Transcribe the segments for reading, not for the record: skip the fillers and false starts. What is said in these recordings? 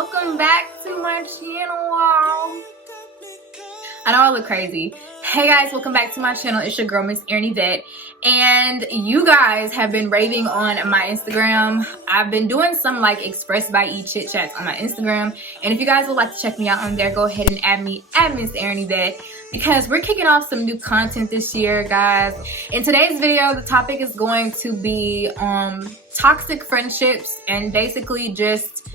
welcome back to my channel. I know I look crazy. Hey guys, welcome back to my channel. It's your girl, Miss Vet, and you guys have been raving on my Instagram. I've been doing some like express by e chit chats on my Instagram, and if you guys would like to check me out on there, go ahead and add me at Miss Vet, because we're kicking off some new content this year, guys. In today's video, the topic is going to be toxic friendships, and basically just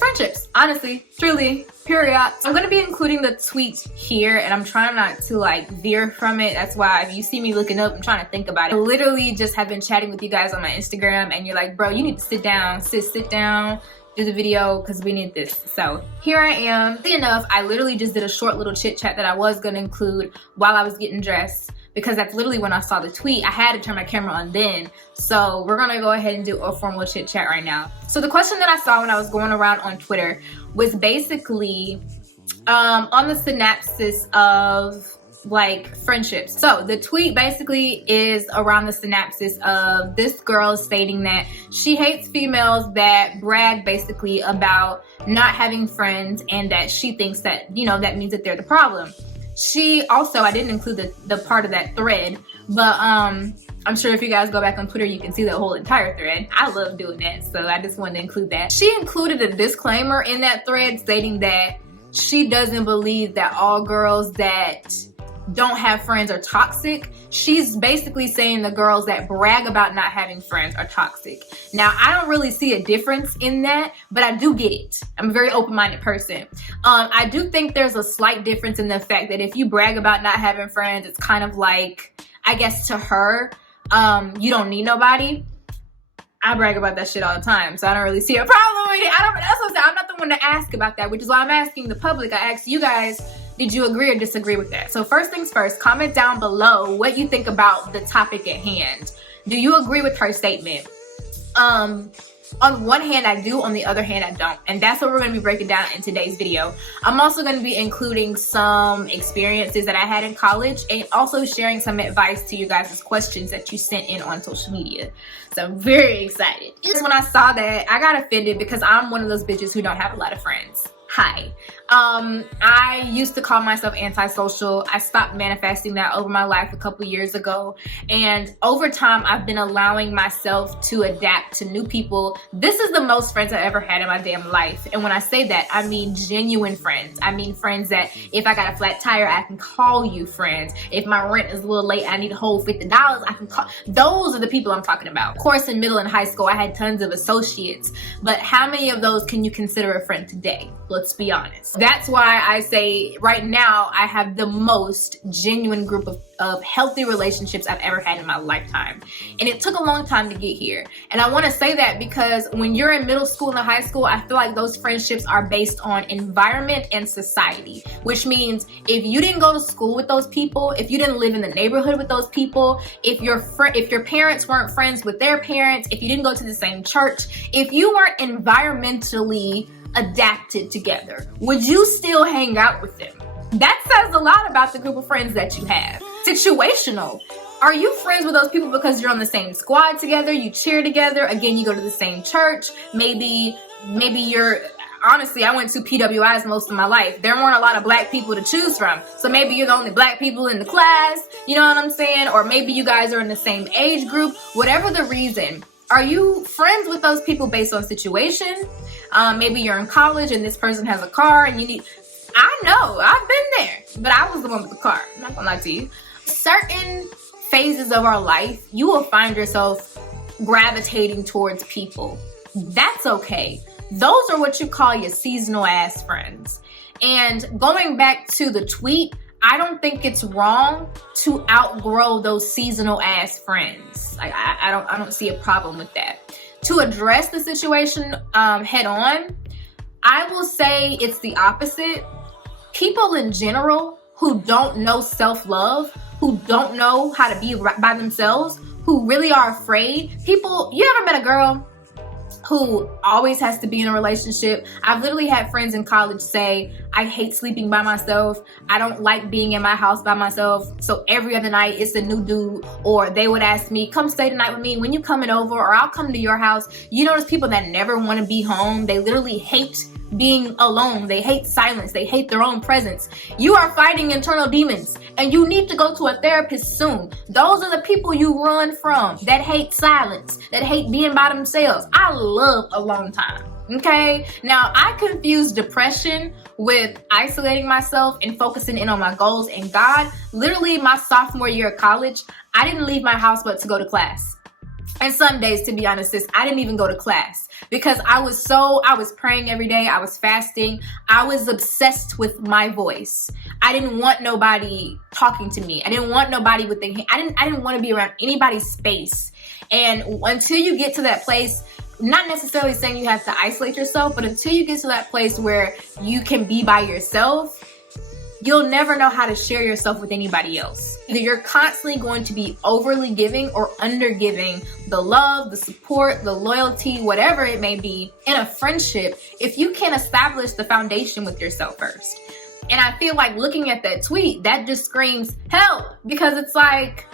friendships, honestly, truly, period. So I'm going to be including the tweet here, and I'm trying not to like veer from it. That's why if you see me looking up, I'm trying to think about it. I literally just have been chatting with you guys on my Instagram, and you're like, bro, you need to sit down, sit down, do the video, because we need this. So here I am. Enough, I literally just did a short little chit chat that I was going to include while I was getting dressed, because that's literally when I saw the tweet. I had to turn my camera on then. So we're gonna go ahead and do a formal chit chat right now. So the question that I saw when I was going around on Twitter was basically on the synopsis of like friendships. So the tweet basically is around the synopsis of this girl stating that she hates females that brag basically about not having friends, and that she thinks that, you know, that means that they're the problem. She also, I didn't include the part of that thread, but I'm sure if you guys go back on Twitter, you can see the whole entire thread. I love doing that, so I just wanted to include that. She included a disclaimer in that thread stating that she doesn't believe that all girls that don't have friends are toxic. She's basically saying the girls that brag about not having friends are toxic. Now, I don't really see a difference in that, but I do get it. I'm a very open-minded person. I do think there's a slight difference in the fact that if you brag about not having friends, it's kind of like, I guess to her, you don't need nobody. I brag about that shit all the time, so I don't really see a problem with it. That's what I'm saying. I'm not the one to ask about that, which is why I'm asking the public. I asked you guys, did you agree or disagree with that? So first things first, comment down below what you think about the topic at hand. Do you agree with her statement? On one hand, I do. On the other hand, I don't. And that's what we're going to be breaking down in today's video. I'm also going to be including some experiences that I had in college, and also sharing some advice to you guys' questions that you sent in on social media. So I'm very excited. When I saw that, I got offended because I'm one of those bitches who don't have a lot of friends. Hi. I used to call myself antisocial. I stopped manifesting that over my life a couple years ago, and over time I've been allowing myself to adapt to new people. This is the most friends I've ever had in my damn life, and when I say that, I mean genuine friends. I mean friends that if I got a flat tire, I can call you friends. If my rent is a little late, I need a whole $50, I can call. Those are the people I'm talking about. Of course, in middle and high school, I had tons of associates, but how many of those can you consider a friend today? Let's be honest. That's why I say right now I have the most genuine group of healthy relationships I've ever had in my lifetime. And it took a long time to get here. And I want to say that because when you're in middle school and high school, I feel like those friendships are based on environment and society, which means if you didn't go to school with those people, if you didn't live in the neighborhood with those people, if your parents weren't friends with their parents, if you didn't go to the same church, if you weren't environmentally adapted together, would you still hang out with them? That says a lot about the group of friends that you have. Situational. Are you friends with those people because you're on the same squad together, you cheer together, again, you go to the same church, maybe you're, honestly, I went to PWIs most of my life. There weren't a lot of black people to choose from, so maybe you're the only black people in the class, you know what I'm saying? Or maybe you guys are in the same age group. Whatever the reason, are you friends with those people based on situation? Maybe you're in college and this person has a car and you need, I know, I've been there, but I was the one with the car. I'm not gonna lie to you. Certain phases of our life, you will find yourself gravitating towards people. That's okay. Those are what you call your seasonal ass friends. And going back to the tweet, I don't think it's wrong to outgrow those seasonal ass friends. Like I don't see a problem with that. To address the situation head on, I will say it's the opposite. People in general who don't know self-love, who don't know how to be by themselves, who really are afraid. People, you ever met a girl who always has to be in a relationship. I've literally had friends in college say, I hate sleeping by myself. I don't like being in my house by myself. So every other night it's a new dude. Or they would ask me, come stay tonight with me. When you coming over? Or I'll come to your house. You notice people that never want to be home. They literally hate being alone. They hate silence. They hate their own presence. You are fighting internal demons and you need to go to a therapist soon. Those are the people you run from, that hate silence, that hate being by themselves. I love alone time. Okay, now I confuse depression with isolating myself and focusing in on my goals and God. Literally my sophomore year of college, I didn't leave my house but to go to class. And some days, to be honest, sis, I didn't even go to class because I was praying every day. I was fasting. I was obsessed with my voice. I didn't want nobody talking to me. I didn't want nobody with I didn't want to be around anybody's space. And until you get to that place, not necessarily saying you have to isolate yourself, but until you get to that place where you can be by yourself, you'll never know how to share yourself with anybody else. Either you're constantly going to be overly giving or under giving the love, the support, the loyalty, whatever it may be in a friendship, if you can't establish the foundation with yourself first. And I feel like looking at that tweet, that just screams help, because it's like,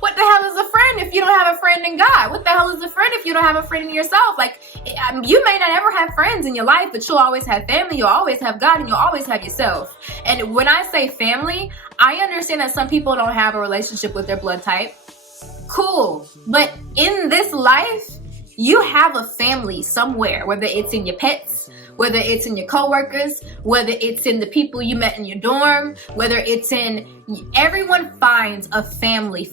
what the hell is a friend if you don't have a friend in God? What the hell is a friend if you don't have a friend in yourself? Like, you may not ever have friends in your life, but you'll always have family, you'll always have God, and you'll always have yourself. And when I say family, I understand that some people don't have a relationship with their blood type. Cool. But in this life, you have a family somewhere, whether it's in your pets, whether it's in your coworkers, whether it's in the people you met in your dorm, whether it's in, everyone finds a family,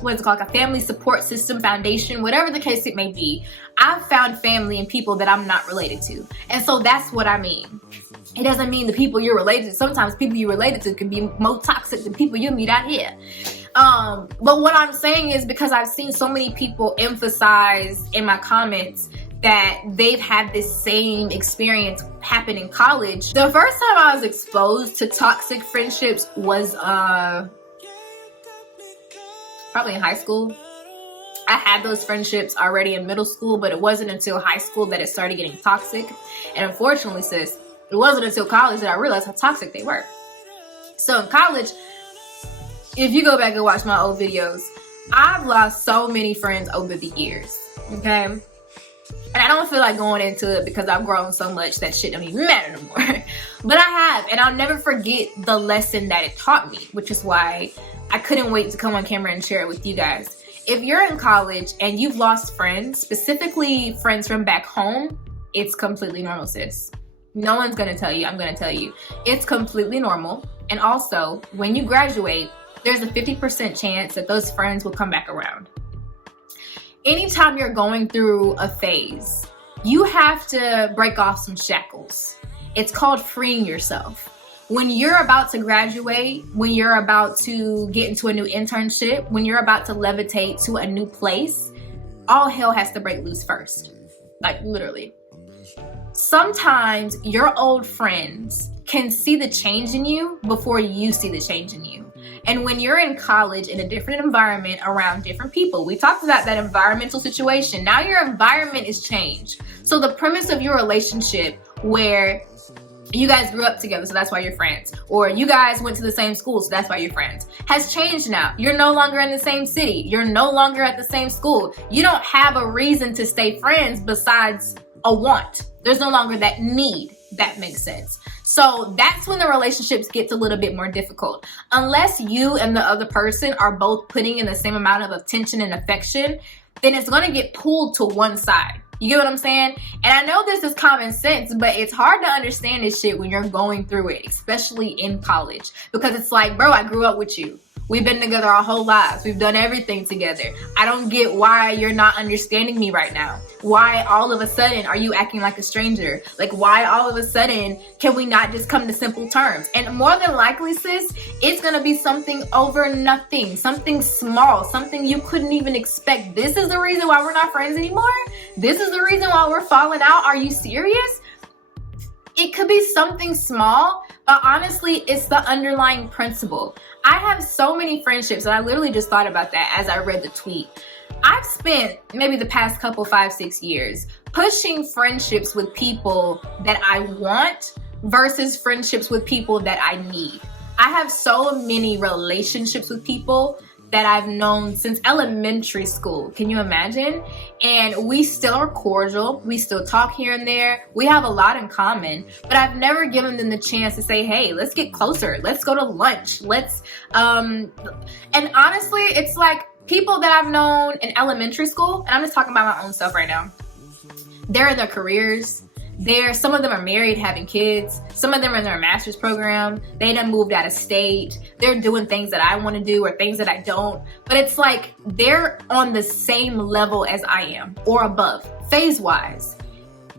what's it called? A family support system, foundation, whatever the case it may be. I've found family in people that I'm not related to. And so that's what I mean. It doesn't mean the people you're related to. Sometimes people you're related to can be more toxic than people you meet out here. But what I'm saying is, because I've seen so many people emphasize in my comments that they've had this same experience happen in college. The first time I was exposed to toxic friendships was probably in high school. I had those friendships already in middle school, but it wasn't until high school that it started getting toxic. And unfortunately, sis, it wasn't until college that I realized how toxic they were. So in college, if you go back and watch my old videos, I've lost so many friends over the years, okay? And I don't feel like going into it because I've grown so much that shit don't even matter no more. But I have, and I'll never forget the lesson that it taught me, which is why I couldn't wait to come on camera and share it with you guys. If you're in college and you've lost friends, specifically friends from back home, it's completely normal, sis. No one's gonna tell you, I'm gonna tell you. It's completely normal. And also, when you graduate, there's a 50% chance that those friends will come back around. Anytime you're going through a phase, you have to break off some shackles. It's called freeing yourself. When you're about to graduate, when you're about to get into a new internship, when you're about to levitate to a new place, all hell has to break loose first. Like, literally. Sometimes your old friends can see the change in you before you see the change in you. And when you're in college in a different environment around different people, we talked about that environmental situation. Now your environment is changed. So the premise of your relationship, where you guys grew up together, so that's why you're friends, or you guys went to the same school, so that's why you're friends, has changed now. You're no longer in the same city. You're no longer at the same school. You don't have a reason to stay friends besides a want. There's no longer that need. That makes sense. So that's when the relationships gets a little bit more difficult. Unless you and the other person are both putting in the same amount of attention and affection, then it's going to get pulled to one side. You get what I'm saying? And I know this is common sense, but it's hard to understand this shit when you're going through it, especially in college. Because it's like, bro, I grew up with you. We've been together our whole lives. We've done everything together. I don't get why you're not understanding me right now. Why all of a sudden are you acting like a stranger? Like, why all of a sudden can we not just come to simple terms? And more than likely, sis, it's gonna be something over nothing, something small, something you couldn't even expect. This is the reason why we're not friends anymore? This is the reason why we're falling out? Are you serious? It could be something small, but honestly, it's the underlying principle. I have so many friendships, and I literally just thought about that as I read the tweet. I've spent maybe the past couple 5-6 years pushing friendships with people that I want versus friendships with people that I need. I have so many relationships with people that I've known since elementary school. Can you imagine? And we still are cordial. We still talk here and there. We have a lot in common, but I've never given them the chance to say, hey, let's get closer. Let's go to lunch. And honestly, it's like people that I've known in elementary school, and I'm just talking about my own stuff right now. They're in their careers. Some of them are married, having kids. Some of them are in their master's program. They done moved out of state. They're doing things that I want to do or things that I don't. But it's like they're on the same level as I am or above, phase-wise.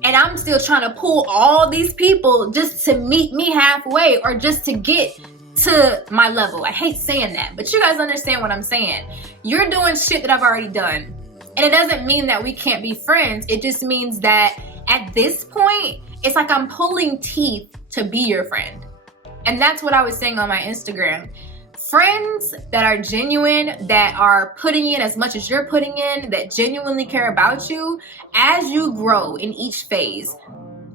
And I'm still trying to pull all these people just to meet me halfway or just to get to my level. I hate saying that, but you guys understand what I'm saying. You're doing shit that I've already done. And it doesn't mean that we can't be friends. It just means that at this point, it's like I'm pulling teeth to be your friend. And that's what I was saying on my Instagram. Friends that are genuine, that are putting in as much as you're putting in, that genuinely care about you, as you grow in each phase,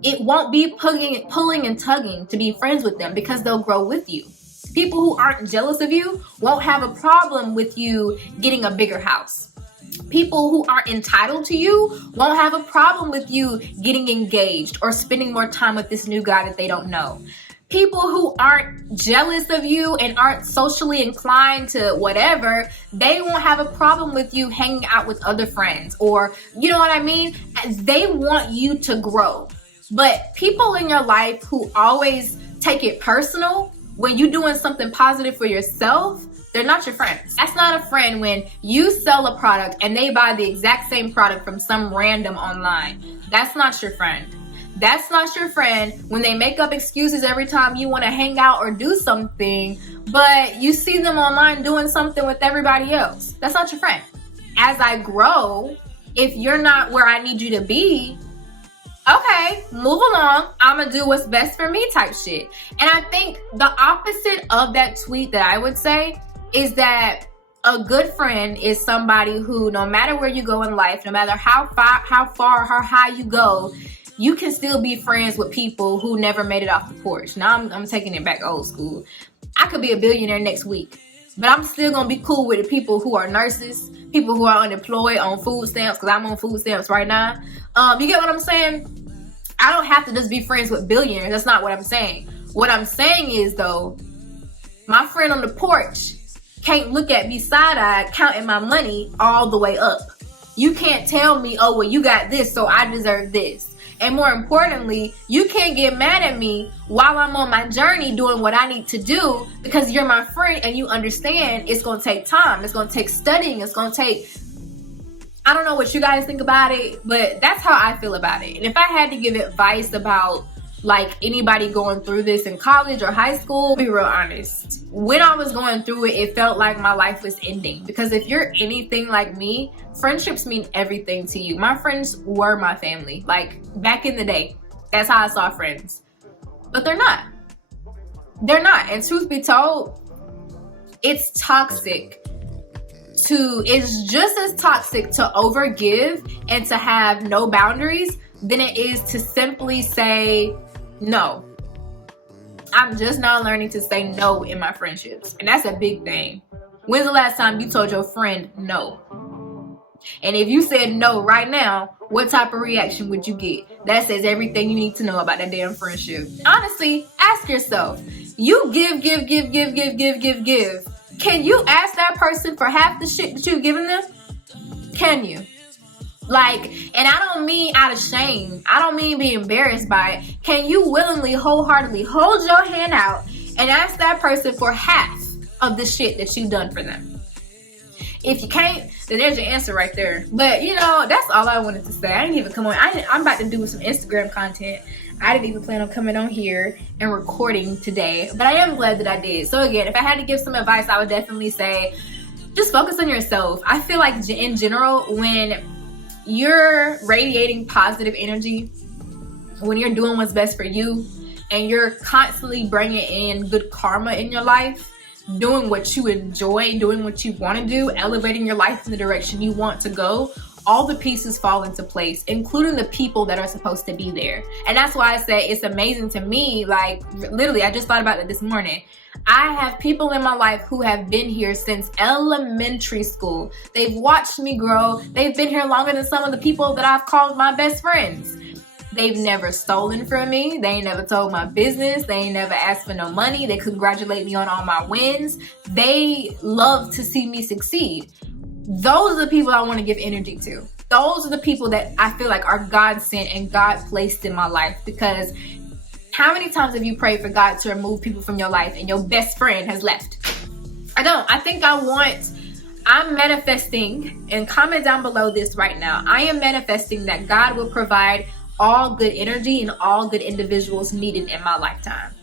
it won't be pulling and tugging to be friends with them because they'll grow with you. People who aren't jealous of you won't have a problem with you getting a bigger house. People who aren't entitled to you won't have a problem with you getting engaged or spending more time with this new guy that they don't know. People who aren't jealous of you and aren't socially inclined to whatever, they won't have a problem with you hanging out with other friends, or you know what I mean? They want you to grow. But people in your life who always take it personal when you're doing something positive for yourself, they're not your friends. That's not a friend when you sell a product and they buy the exact same product from some random online. That's not your friend. That's not your friend when they make up excuses every time you want to hang out or do something, but you see them online doing something with everybody else. That's not your friend. As I grow, if you're not where I need you to be, okay, move along. I'm gonna do what's best for me type shit. And I think the opposite of that tweet that I would say is that a good friend is somebody who, no matter where you go in life, no matter how far, how high you go, you can still be friends with people who never made it off the porch. Now I'm taking it back old school. I could be a billionaire next week, but I'm still gonna be cool with the people who are nurses, people who are unemployed, on food stamps, because I'm on food stamps right now. You get what I'm saying? I don't have to just be friends with billionaires. That's not what I'm saying. What I'm saying is, though, my friend on the porch can't look at me side-eyed counting my money all the way up. You can't tell me, oh, well, you got this, so I deserve this. And more importantly, you can't get mad at me while I'm on my journey doing what I need to do, because you're my friend and you understand it's going to take time. It's going to take studying. It's going to take, I don't know what you guys think about it, but that's how I feel about it. And if I had to give advice about like anybody going through this in college or high school, be real honest. When I was going through it, it felt like my life was ending. Because if you're anything like me, friendships mean everything to you. My friends were my family. Like back in the day, that's how I saw friends. But they're not. They're not. And truth be told, it's toxic. It's just as toxic to overgive and to have no boundaries than it is to simply say no. I'm just now learning to say no in my friendships. And that's a big thing. When's the last time you told your friend no? And if you said no right now, what type of reaction would you get? That says everything you need to know about that damn friendship. Honestly, ask yourself. You give. Can you ask that person for half the shit that you've given them? Can you? Like, and I don't mean out of shame. I don't mean be embarrassed by it. Can you willingly, wholeheartedly hold your hand out and ask that person for half of the shit that you've done for them? If you can't, then there's your answer right there. But, you know, that's all I wanted to say. I didn't even come on. I'm about to do some Instagram content. I didn't even plan on coming on here and recording today. But I am glad that I did. So, again, if I had to give some advice, I would definitely say just focus on yourself. I feel like in general, when you're radiating positive energy, when you're doing what's best for you, and you're constantly bringing in good karma in your life, doing what you enjoy, doing what you want to do, elevating your life in the direction you want to go, all the pieces fall into place, including the people that are supposed to be there. And that's why I say it's amazing to me. Like, literally, I just thought about it this morning. I have people in my life who have been here since elementary school. They've watched me grow. They've been here longer than some of the people that I've called my best friends. They've never stolen from me. They ain't never told my business. They ain't never asked for no money. They congratulate me on all my wins. They love to see me succeed. Those are the people I want to give energy to. Those are the people that I feel like are God sent and God placed in my life. Because how many times have you prayed for God to remove people from your life and your best friend has left? I don't. I think I'm manifesting, and comment down below this right now. I am manifesting that God will provide all good energy and all good individuals needed in my lifetime.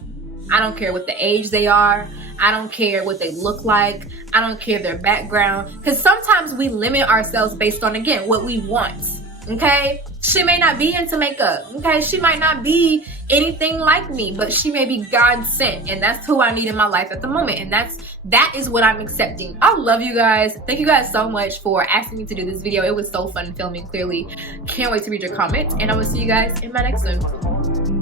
I don't care what the age they are. I don't care what they look like. I don't care their background. Because sometimes we limit ourselves based on, again, what we want. Okay? She may not be into makeup. Okay? She might not be anything like me, but she may be God sent. And that's who I need in my life at the moment. And that is what I'm accepting. I love you guys. Thank you guys so much for asking me to do this video. It was so fun filming, clearly. Can't wait to read your comments. And I will see you guys in my next one.